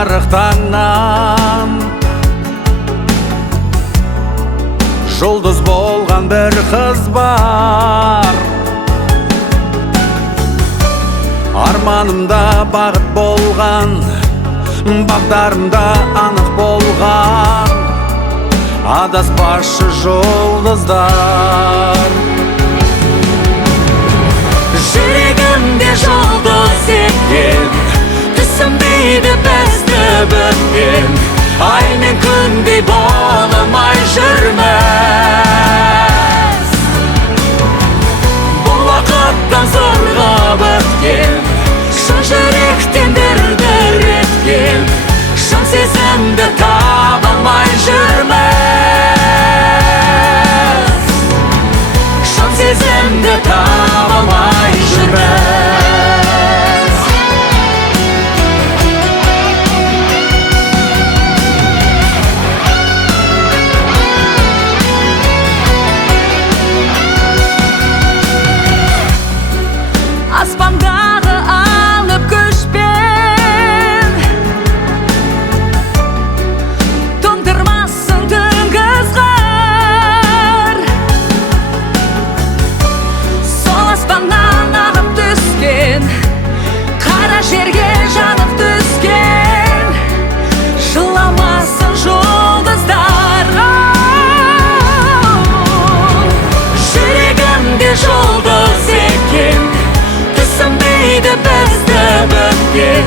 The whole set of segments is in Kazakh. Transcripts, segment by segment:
жарық таңнан жұлдыз болған бір қыз бар. Арманымда бағыт болған, бағдарымда анық болған, адаспашы жұлдыздар. Жүрегімде жұлдыз еккен, түсінбейді бізді біткен, ай мен күндей болмай жүрміз. Бұл уақыттан зорға біткен, шын жүректен дір-дір еткен, шын сезімді таба алмай жүрміз. Шын сезімді таба алмай жүрміз. Аспандағы алып күшпен тоңдырмасын түнгі ызғар. Сол аспаннан ағып түскен, қара жерге жанып түскен, жыламасын жұлдыздар. Жүрегімде жұлдыз екен, түсінбейді бізді біткен,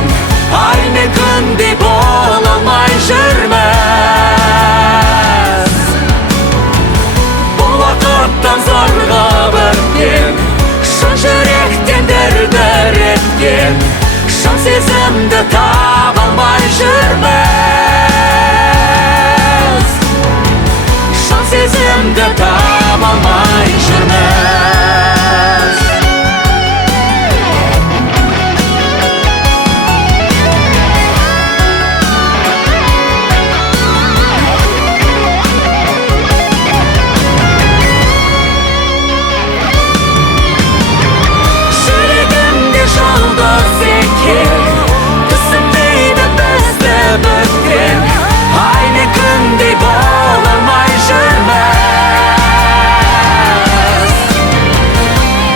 ай мен күндей бола алмай жүрміз. Бұл уақыттан зорға біткен, шын жүректен дір-дір еткен, шын сезімді таба алмай жүрміз. Шын сезімді таба алмай жүрміз. Жұлдыз екен, түсінбейді бізді біткен, ай мен күндей бола алмай жүрміз.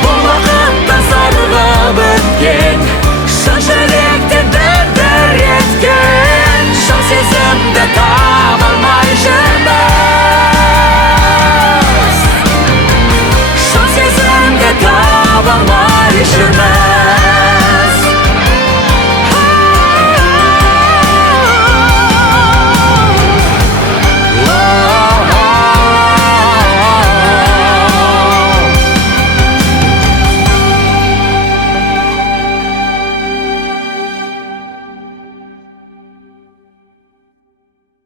Бұл уақыттан зорға біткен, шын жүректен дір-дір еткен, шын сезімді таба алмай жүрміз. Шын сезімді таба алмай жүрміз.